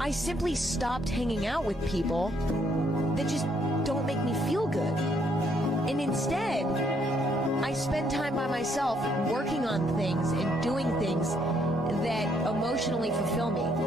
I simply stopped hanging out with people that just don't make me feel good. And instead, I spend time by myself working on things and doing things that emotionally fulfill me.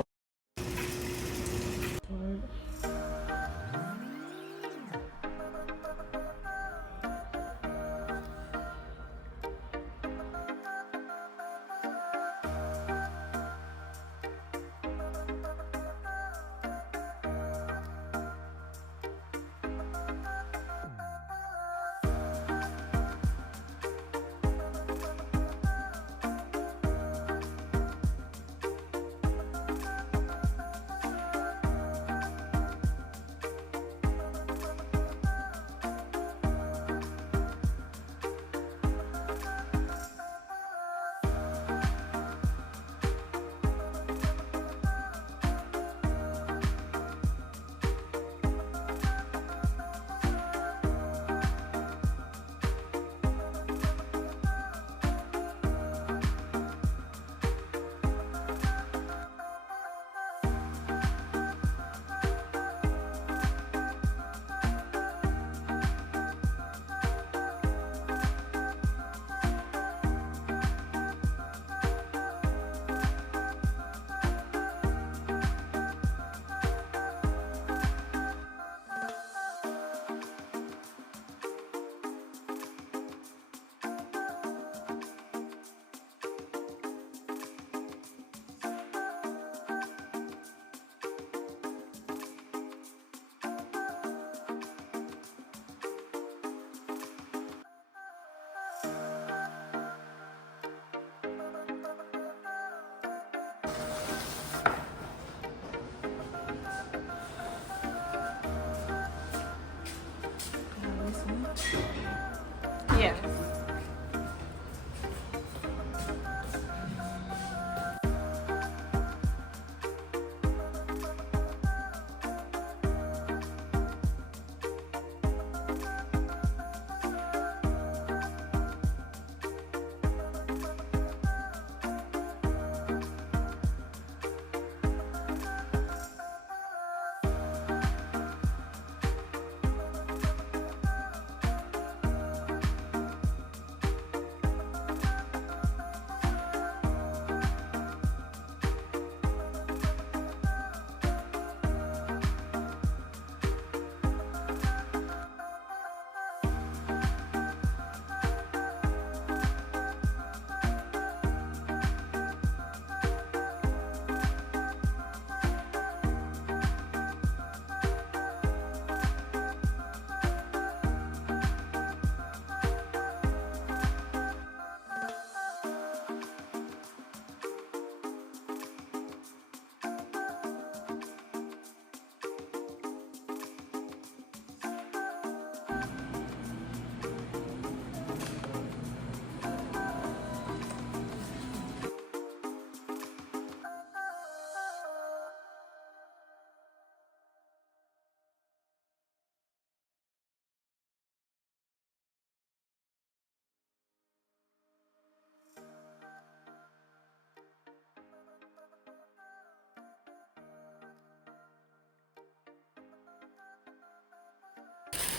Yes.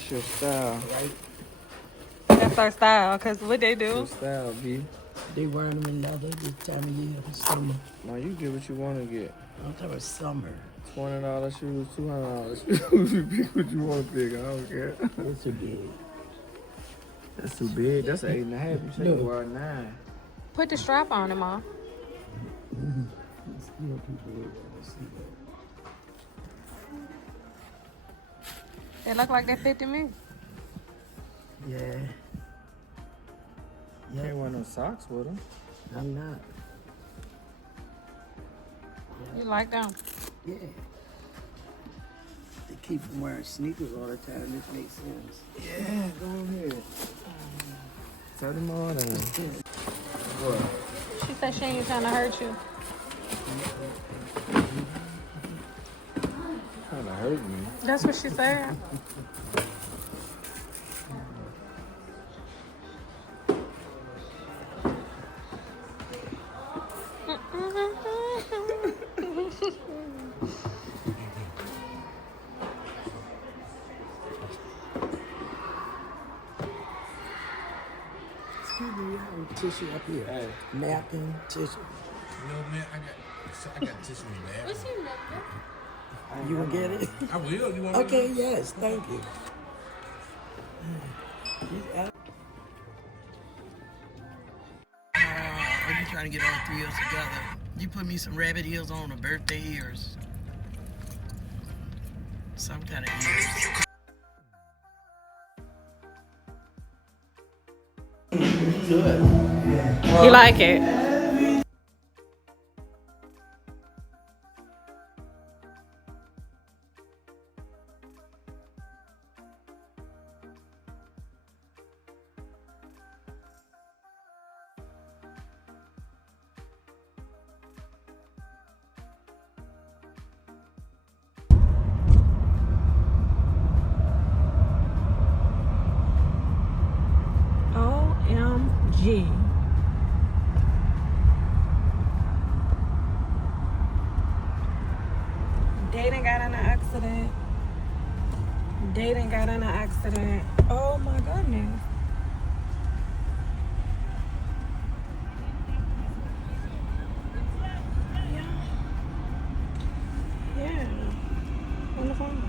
It's your style. Right? That's our style, because what they It's your do. style, B. They wearing them in leather this time of year for summer. Now you get what you want to get. I'm talking about summer. $20 shoes, $200 shoes. You pick what you want to pick. I don't care. It's too big. That's too big. That's 8.5. You say you are 9. Put the strap on them, Mom. You know, people wear that. See that. They look like they fit to me. Yeah. You can't wear no socks with them. I'm not. You like them? Yeah. They keep from wearing sneakers all the time. This makes sense. Yeah, go ahead. Tell them all that. What? She said she ain't trying to hurt you. Trying to hurt me. That's what she said. tissue up here. Hey. Napkin, tissue. No, man, I got tissue in there. What's your number? You will get it? I will. You want Okay, me to? yes, thank you. Are you trying to get all three of us together? You put me some rabbit ears on, or birthday ears. Some kind of ears. Good. You like it? OMG. They done got in an accident. They done got in an accident. Oh my goodness. Yeah. On the phone.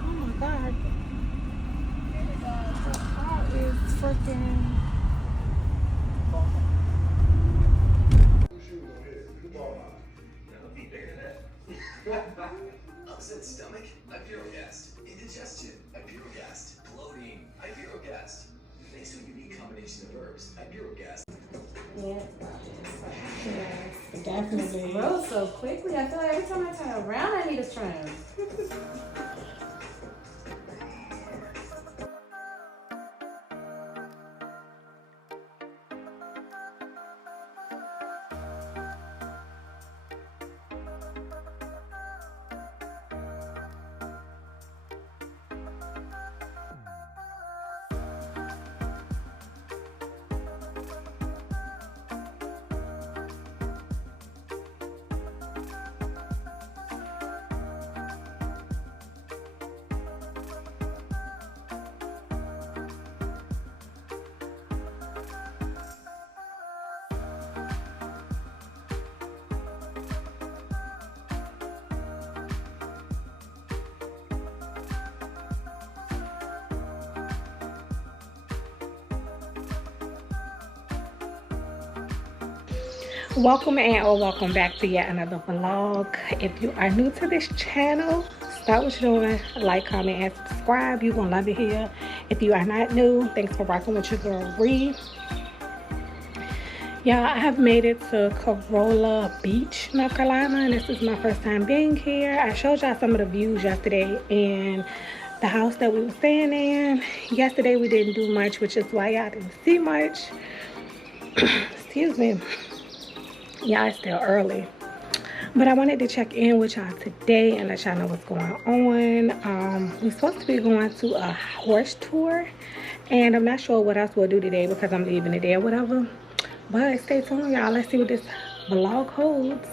Oh my God. The car is freaking. Upset stomach? Ipirogast. Indigestion? Ipirogast. Bloating? Ipirogast. Thanks to a unique combination of herbs, Ipirogast. Definitely. Grow so quickly. I feel like every time I turn around, I need a trim. Welcome or welcome back to yet another vlog. If you are new to this channel, start what you're doing. Like, comment, and subscribe. You're gonna love it here. If you are not new, thanks for rocking with your girl Rih. Yeah, I have made it to Corolla Beach, North Carolina, and this is my first time being here. I showed y'all some of the views yesterday in the house that we were staying in. Yesterday we didn't do much, which is why y'all didn't see much. Excuse me. Yeah, it's still early, but I wanted to check in with y'all today and let y'all know what's going on. We're supposed to be going to a horse tour, and I'm not sure what else we'll do today because I'm leaving today or whatever, but stay tuned, y'all. Let's see what this vlog holds.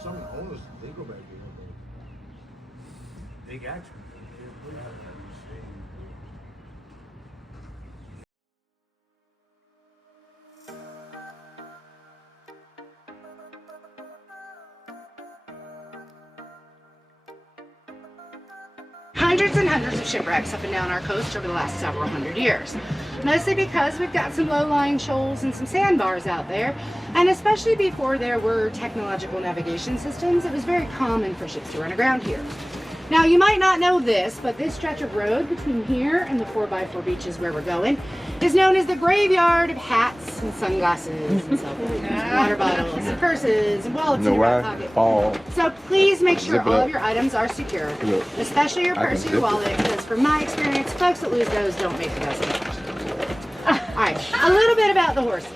Some of the owners, they go back there. They got you. Hundreds and hundreds of shipwrecks up and down our coast over the last several hundred years. Mostly because we've got some low-lying shoals and some sandbars out there, and especially before there were technological navigation systems, it was very common for ships to run aground here. Now, you might not know this, but this stretch of road between here and the 4x4 beaches where we're going is known as the graveyard of hats and sunglasses and cell phones, and water bottles and purses and wallets in your back pocket. So please make sure all of your items are secure, especially your purse or your wallet, because from my experience, folks that lose those don't make the best pictures. All right, a little bit about the horses.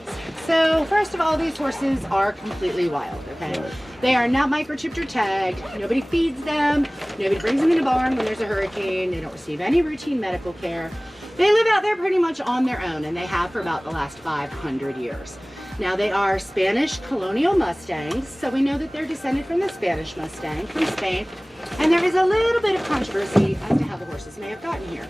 So first of all, these horses are completely wild, okay? They are not microchipped or tagged. Nobody feeds them. Nobody brings them in a barn when there's a hurricane. They don't receive any routine medical care. They live out there pretty much on their own, and they have for about the last 500 years. Now, they are Spanish colonial Mustangs, so we know that they're descended from the Spanish Mustang from Spain. And there is a little bit of controversy as to how the horses may have gotten here.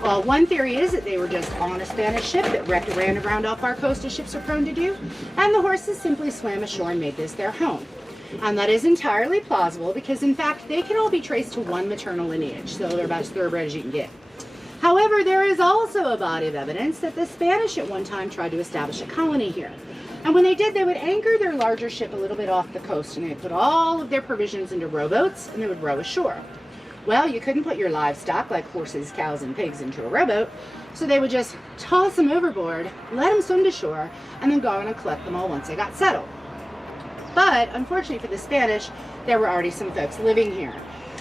Well, one theory is that they were just on a Spanish ship that ran around off our coast as ships are prone to do, and the horses simply swam ashore and made this their home. And that is entirely plausible because, in fact, they can all be traced to one maternal lineage, so they're about as thoroughbred as you can get. However, there is also a body of evidence that the Spanish at one time tried to establish a colony here. And when they did, they would anchor their larger ship a little bit off the coast, and they would put all of their provisions into rowboats, and they would row ashore. Well, you couldn't put your livestock, like horses, cows, and pigs, into a rowboat, so they would just toss them overboard, let them swim to shore, and then go on and collect them all once they got settled. But, unfortunately for the Spanish, there were already some folks living here,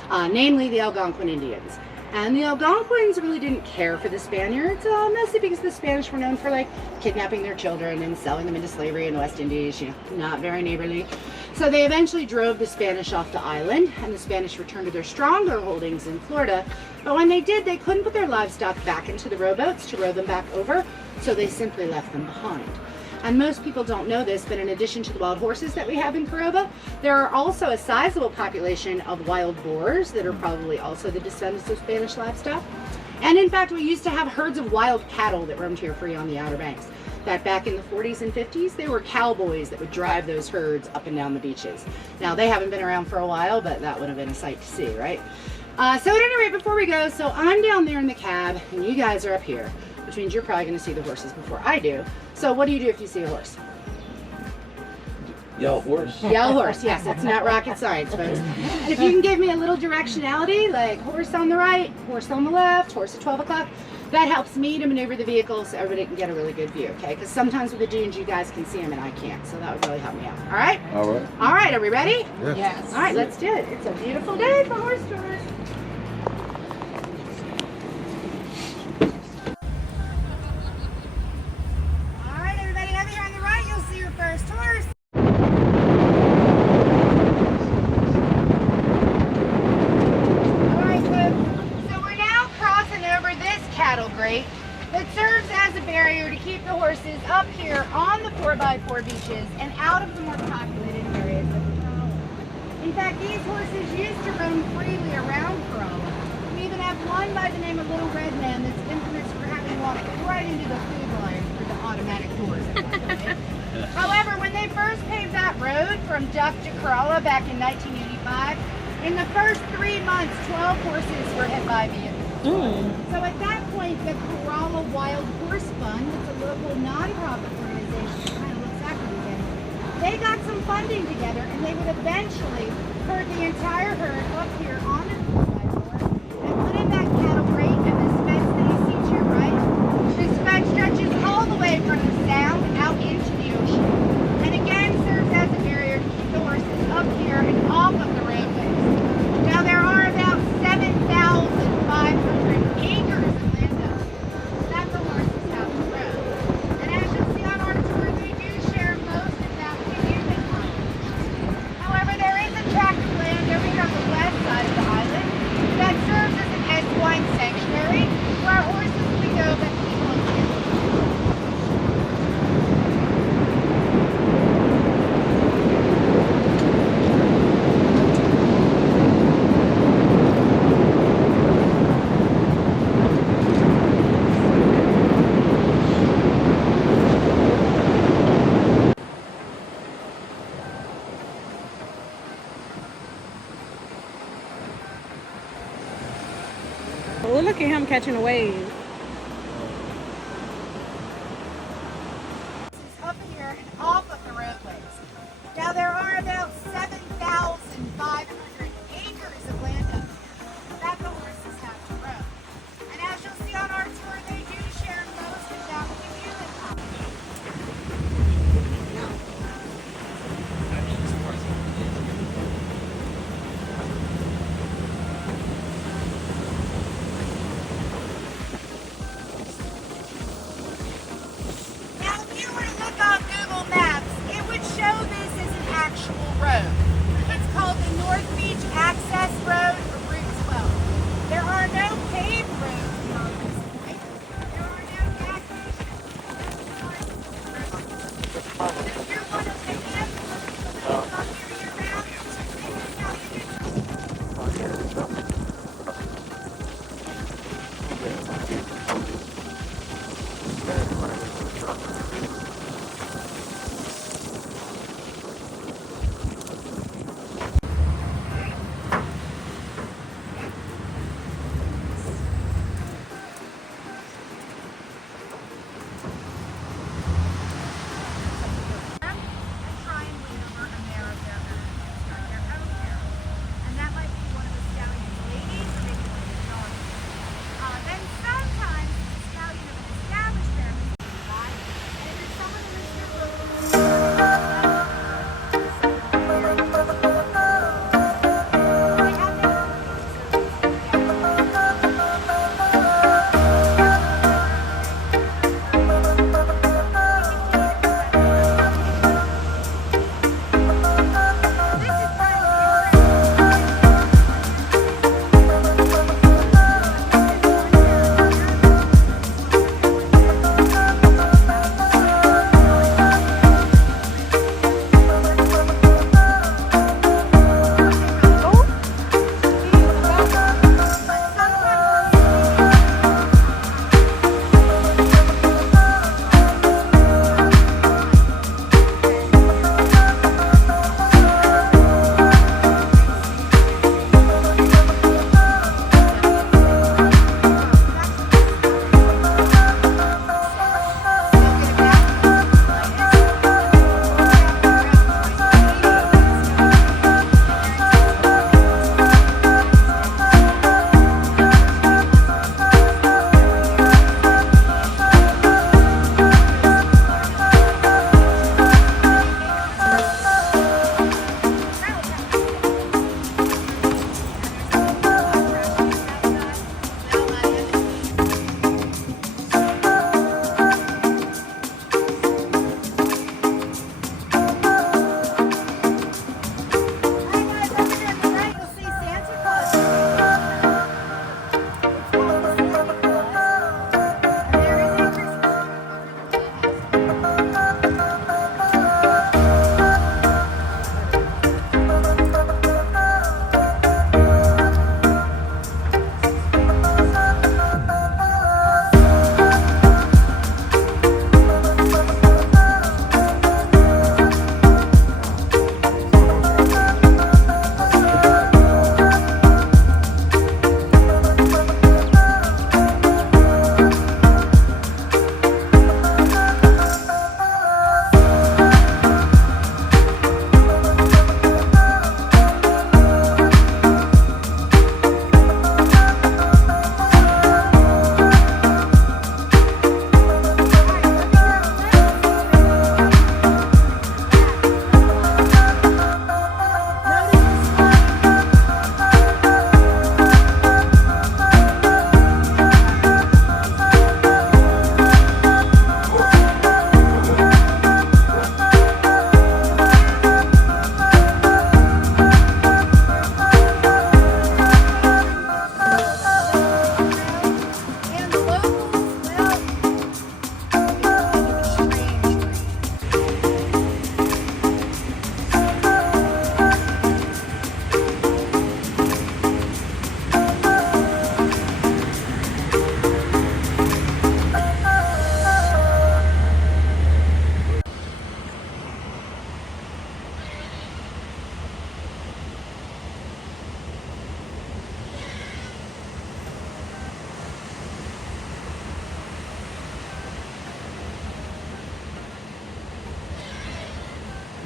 namely the Algonquin Indians. And the Algonquins really didn't care for the Spaniards, mostly because the Spanish were known for like kidnapping their children and selling them into slavery in the West Indies, you know, not very neighborly. So they eventually drove the Spanish off the island, and the Spanish returned to their stronger holdings in Florida. But when they did, they couldn't put their livestock back into the rowboats to row them back over, so they simply left them behind. And most people don't know this, but in addition to the wild horses that we have in Corolla, there are also a sizable population of wild boars that are probably also the descendants of Spanish livestock. And in fact, we used to have herds of wild cattle that roamed here free on the Outer Banks. That back in the 40s and 50s, they were cowboys that would drive those herds up and down the beaches. Now, they haven't been around for a while, but that would have been a sight to see, right? So at any rate, before we go, so I'm down there in the cab, and you guys are up here, which means you're probably going to see the horses before I do. So what do you do if you see a horse? Yell horse. Yell horse, yes, it's not rocket science, folks. And if you can give me a little directionality, like horse on the right, horse on the left, horse at 12 o'clock, that helps me to maneuver the vehicle so everybody can get a really good view, okay? Because sometimes with the dunes, you guys can see them and I can't, so that would really help me out. All right? All right. All right, are we ready? Yes. All right, let's do it. It's a beautiful day for horse tours. All right, everybody, over here on the right, you'll see your first horse. Cattle grate that serves as a barrier to keep the horses up here on the 4x4 beaches and out of the more populated areas of the Corolla. In fact, these horses used to roam freely around Corolla. We even have one by the name of Little Red Man that's infamous for having walked right into the food line for the automatic doors. However, when they first paved that road from Duck to Corolla back in 1985, in the first 3 months, 12 horses were hit by vehicles. So at that point, the Corolla Wild Horse Fund, that's a local non-profit organization that kind of looks after these animals, they got some funding together and they would eventually herd the entire herd up here on the 4x4 and put in that cattle grate and this fence that you see to your right. This fence stretches all the way from the sound out into the ocean and again serves as a barrier to keep the horses up here and off of the roadways. Now there are about 7,500 acres of land that the horses have to roam. And as you'll see on our tour, they do share most of that with the human population. However, there is a tract of land over here on the west side of the island look at him catching a wave. Up here off of the roadways. Now there are about 7,500 acres of land up here that the horses have to roam. And as you'll see on our tour, they do share most of that with the human population.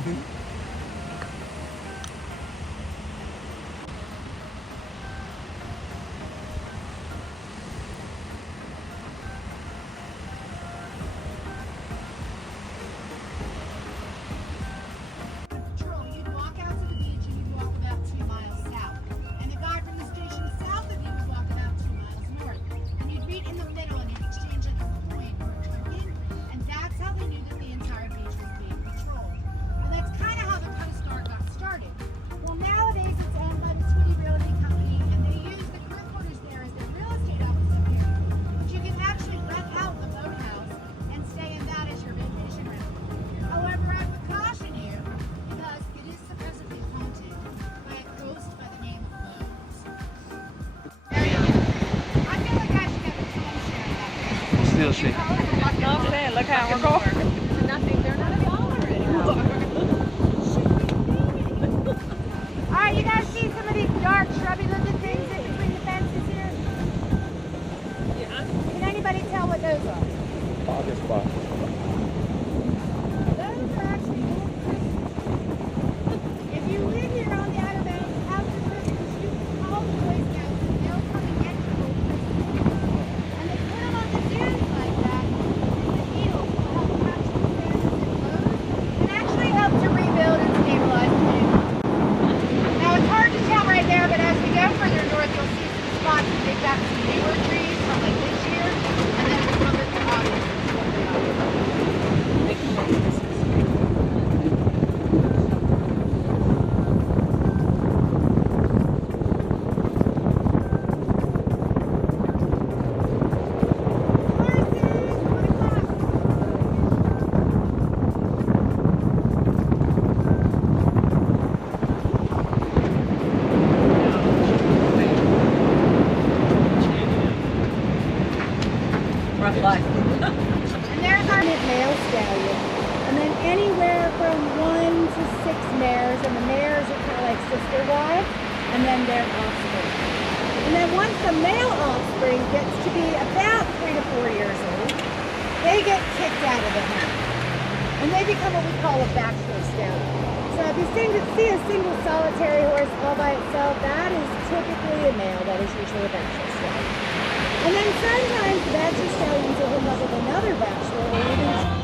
Patrol, you'd walk out to the beach and you'd walk about 2 miles south. And the guy from the station south of you would walk about 2 miles north. And you'd meet in the middle and you'd exchange like a coin or a token. And that's how they knew that the entire beach was being patrolled. And that's kind of how the Coast Guard got started. Well, nowadays it's owned by the Twitty Realty Company, and they use the crew quarters there as their real estate office up here. But you can actually rent out the boathouse and stay in that as your vacation rental. However, I would caution you because it is supposedly haunted by a ghost by the name of Bones. I feel like I should have a timeshare about this. Still shake. Look how we're going. Nothing. They're not a dollar anymore. All right, you guys see some of these dark, shrubby-looking things in between the fences here? Yeah. Can anybody tell what those are? Pocket spot. Those are actually old Christmas. If you live here on the Outer Banks after Christmas, you can call the Boy Scouts and they'll come and get your old Christmas. And they put them on the dunes like that, and the needles will help catch the sands and flows and actually help to rebuild and stabilize the dune. Now it's hard to tell right there, but as we go further north, you'll see some spots that they've got some newer trees from like this year, and then some that they're obviously still Rough life. And there's our male stallion. And then anywhere from 1 to 6 mares, and the mares are kind of like sister wives, and then their offspring. And then once the male offspring gets to be about 3 to 4 years old, they get kicked out of the herd. And they become what we call a bachelor stallion. So if you see a single solitary horse all by itself, that is typically a male. That is usually a bachelor stallion. And then sometimes the bachelor stallions will hook up with another bachelor or even